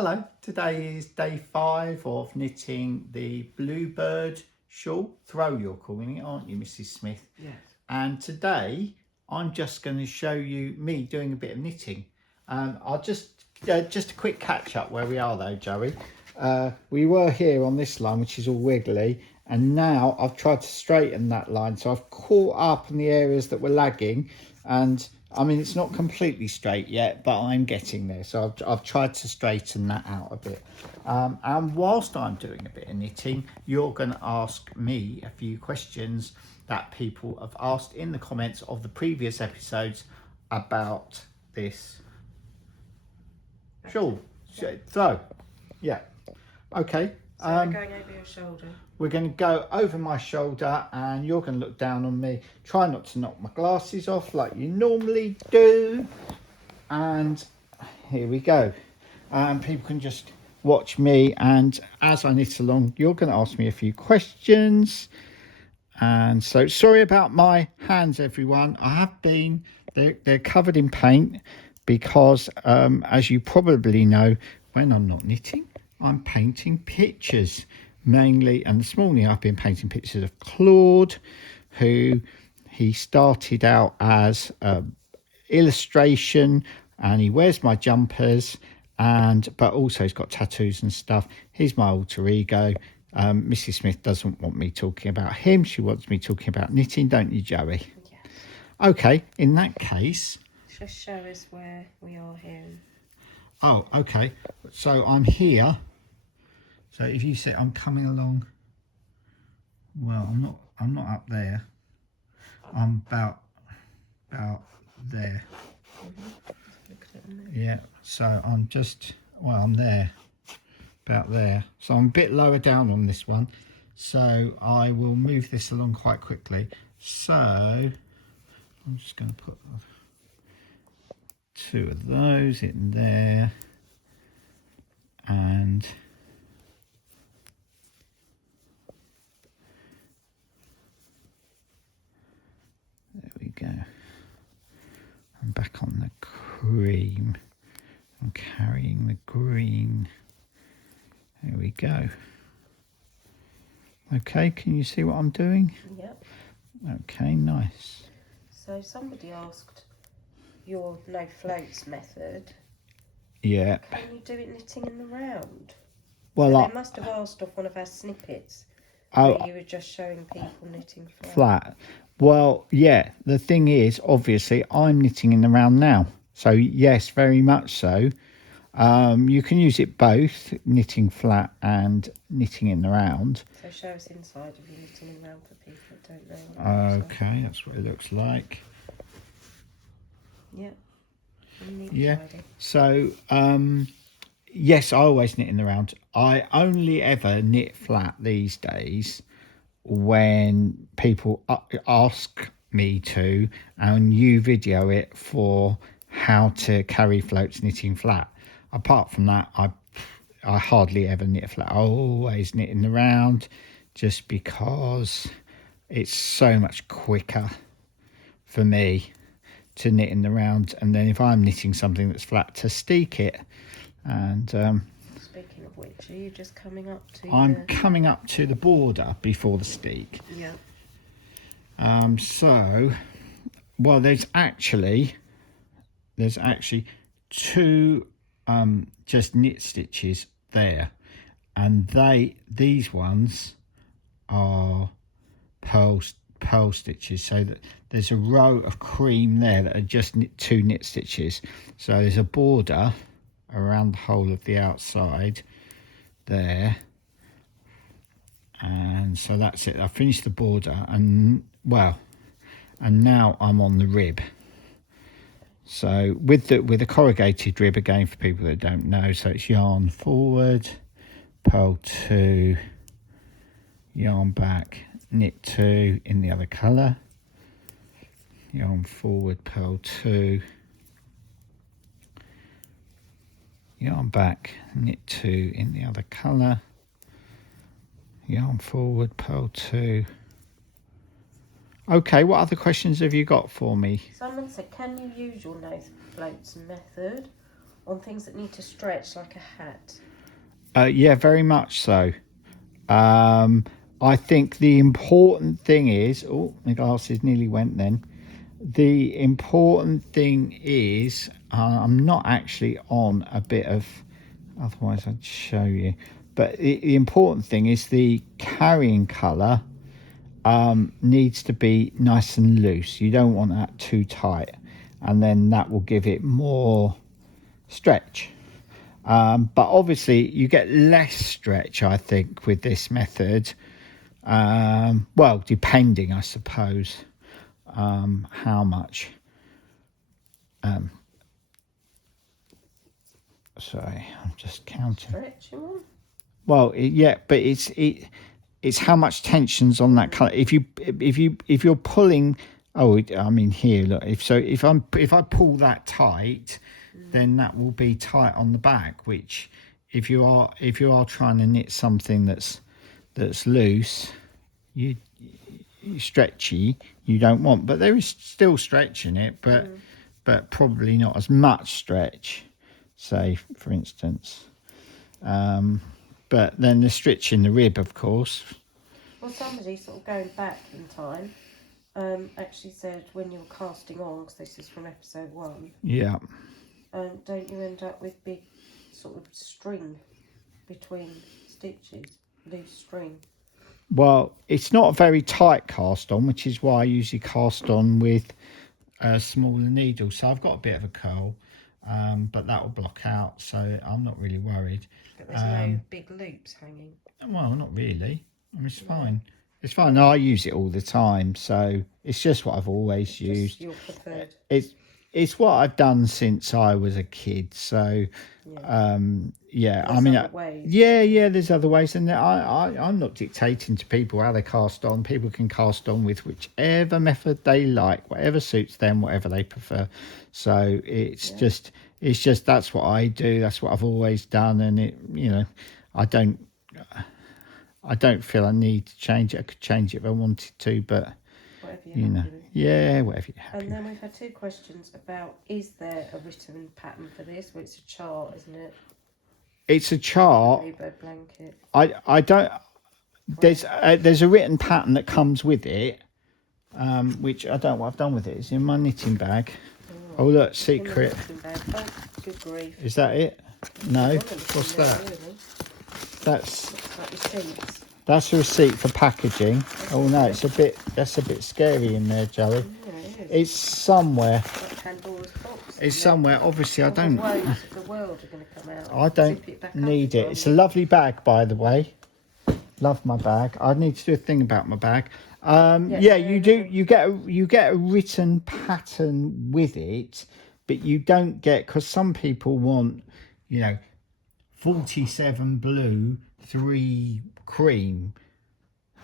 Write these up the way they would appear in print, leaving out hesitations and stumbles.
Hello, today is day 5 of knitting the Bluebird shawl. Throw you're calling it, aren't you, Mrs. Smith? Yes. And today I'm just going to show you me doing a bit of knitting. I'll just a quick catch up where we are though, Joey. We were here on this line, which is all wiggly, and now I've tried to straighten that line. So I've caught up in the areas that were lagging, and I mean, it's not completely straight yet, but I'm getting there. So I've tried to straighten that out a bit. And whilst I'm doing a bit of knitting, you're going to ask me a few questions that people have asked in the comments of the previous episodes about this shawl. So, yeah. Okay. So we're going over your shoulder. We're going to go over my shoulder and you're going to look down on me. Try not to knock my glasses off like you normally do. And here we go. People can just watch me, and as I knit along, you're going to ask me a few questions. And so sorry about my hands, everyone. I have been, they're covered in paint because, as you probably know, when I'm not knitting, I'm painting pictures mainly. And this morning I've been painting pictures of Claude, who he started out as illustration, and he wears my jumpers, but also he's got tattoos and stuff. He's my alter ego. Mrs. Smith doesn't want me talking about him. She wants me talking about knitting, don't you, Joey? Yes. Okay, in that case, Just show us where we are here. oh, okay, so I'm here. So if you say I'm coming along, well, I'm not up there. I'm about there. Yeah, so I'm just, well, I'm there, about there. So I'm a bit lower down on this one, so I will move this along quite quickly. So I'm just going to put 2 of those in there, and there we go. I'm back on the cream. I'm carrying the green. There we go. Okay, can you see what I'm doing? Yep. Okay, nice. So somebody asked your no floats method. Yeah. Can you do it knitting in the round? Well, so they must have asked off one of our snippets where you were just showing people knitting flat. Well, yeah, the thing is, obviously, I'm knitting in the round now. So, yes, very much so. You can use it both, knitting flat and knitting in the round. So show us inside of you knitting in the round for people that don't know. Okay, that's what it looks like. Yep. Yeah. So, yes, I always knit in the round. I only ever knit flat these days when people ask me to, and you video it for how to carry floats knitting flat. Apart from that, I hardly ever knit flat. I always knit in the round, just because it's so much quicker for me to knit in the round, and then if I'm knitting something that's flat, to steek it. And speaking of which, are you just coming up to coming up to the border before the steek. Yeah. So, well, there's actually 2 just knit stitches there, and these ones are pearl stitches, so that there's a row of cream there that are just 2 knit stitches. So there's a border around the whole of the outside there, and so that's it. I finished the border, and now I'm on the rib. So with a corrugated rib, again, for people that don't know, so it's yarn forward, purl 2, yarn back, knit 2 in the other colour, yarn forward, purl 2, yarn back, knit 2 in the other colour, yarn forward, purl 2. Okay, what other questions have you got for me? Someone said, can you use your no floats method on things that need to stretch, like a hat? Yeah, very much so. I think the important thing is, oh, my glasses nearly went then. The important thing is, I'm not actually on a bit of, otherwise I'd show you. But the important thing is the carrying colour needs to be nice and loose. You don't want that too tight, and then that will give it more stretch. But obviously you get less stretch, I think, with this method. Well, depending, I suppose, how much. Sorry, I'm just counting. Stretch you want? Well, yeah, but it's how much tension's on that colour. If you're pulling, oh, I mean here, look. If I pull that tight, then that will be tight on the back. Which, if you are trying to knit something that's loose, you stretchy, you don't want. But there is still stretch in it, but probably not as much stretch. Say, for instance. But then the stitch in the rib, of course. Well, somebody sort of going back in time actually said when you're casting on, because this is from episode 1. Yeah. Don't you end up with big sort of string between stitches, loose string? Well, it's not a very tight cast on, which is why I usually cast on with a smaller needle. So I've got a bit of a curl, but that will block out, so I'm not really worried. But there's no big loops hanging. Well, not really. I mean, it's fine. It's fine. No, I use it all the time, so it's just what I've always used. Your preferred. It's what I've done since I was a kid. So, yeah. There's I mean, other ways. yeah. There's other ways, and I'm not dictating to people how they cast on. People can cast on with whichever method they like, whatever suits them, whatever they prefer. So it's just that's what I do. That's what I've always done, and I don't feel I need to change it. I could change it if I wanted to, but whatever you're happy with. Yeah, whatever you're happy. And then we've had 2 questions about: is there a written pattern for this? Well, it's a chart, isn't it? It's a chart. Bluebird blanket. I don't. There's a written pattern that comes with it, which I don't know what I've done with it. It's in my knitting bag. Oh look, secret. Oh, good grief. Is that it? No. What's that? Really. That's Like receipts. That's a receipt for packaging. Oh no, that's a bit scary in there, Joey. Yeah, it is. It's somewhere. Like Pandora's box. It's somewhere. Obviously, I don't. The woes of the world are going to come out. I don't Zip it back need up it. It's a lovely bag, by the way. Love my bag. I need to do a thing about my bag. You do. You get a written pattern with it, but you don't get, because some people want, 47 blue, 3 cream,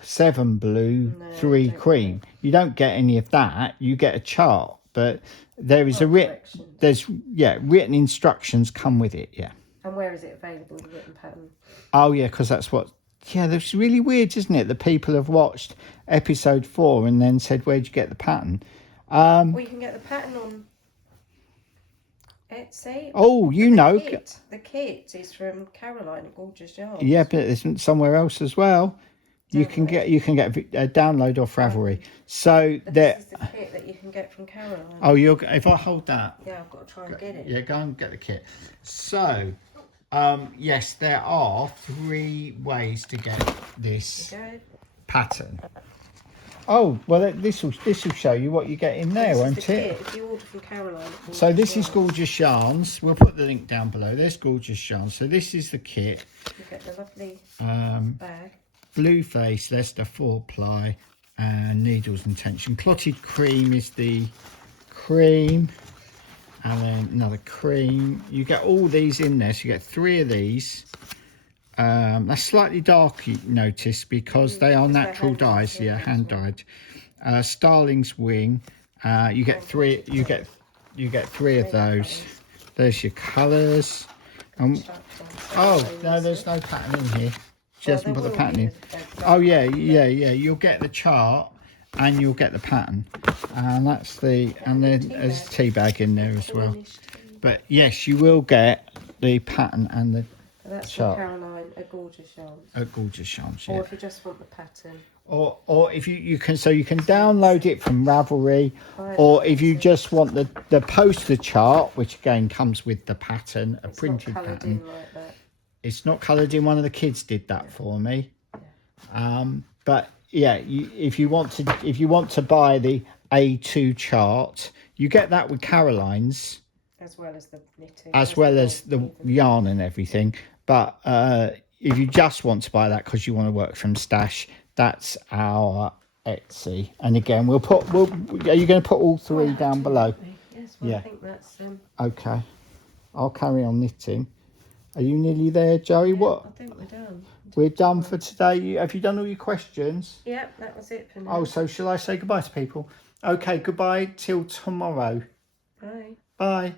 7 blue, 3 cream. You don't get any of that. You get a chart, but there is written instructions come with it. Yeah. And where is it available, the written pattern? Oh yeah, because that's what. Yeah, that's really weird, isn't it? That people have watched episode 4 and then said, "Where'd you get the pattern?" Well, you can get the pattern on Etsy. Oh, The kit is from Caroline at Gorgeous Yarns. Yeah, but there's somewhere else as well. You can get a download off Ravelry. So this is the kit that you can get from Caroline. Oh, if I hold that. Yeah, I've got to try and get it. Yeah, go and get the kit. So, yes, there are 3 ways to get this pattern. Oh, well, this will show you what you get in there, won't it? Kit. If you order from Caroline. So this is Gorgeous Yarns. We'll put the link down below. There's Gorgeous Yarns. So this is the kit. You get the lovely bag. Blue face, Leicester 4-ply, and needles and tension. Clotted cream is the cream, and then another cream. You get all these in there. So you get 3 of these. That's slightly dark, you notice, because they are natural dyes. Yeah, hand dyed. Starling's wing. You get 3. You get 3 of those. There's your colours. Oh no, there's no pattern in here. She hasn't put the pattern in. Oh yeah. You'll get the chart and you'll get the pattern, and that's and then there's a tea bag in there as well. But yes, you will get the pattern and the That's chart. from Caroline, a gorgeous yarn. A gorgeous yarn, Or yeah. if you just want the pattern. Or if you can download it from Ravelry, I or if you like it. just want the poster chart, which again comes with the pattern, a It's printed not coloured pattern. in like that. It's not coloured in. One of the kids did that for me. But yeah, if you want to buy the A2 chart, you get that with Caroline's, As well as the knitting. as well as the yarn and everything. But if you just want to buy that because you want to work from stash, that's our Etsy. And again, are you going to put all three down below? Yes, well, Yeah. I think that's Okay, I'll carry on knitting. Are you nearly there, Joey? yeah, what? I think we're done. We're done for today. Have you done all your questions? Yeah, that was it for now. Oh, so shall I say goodbye to people? Okay, goodbye till tomorrow. Bye. Bye.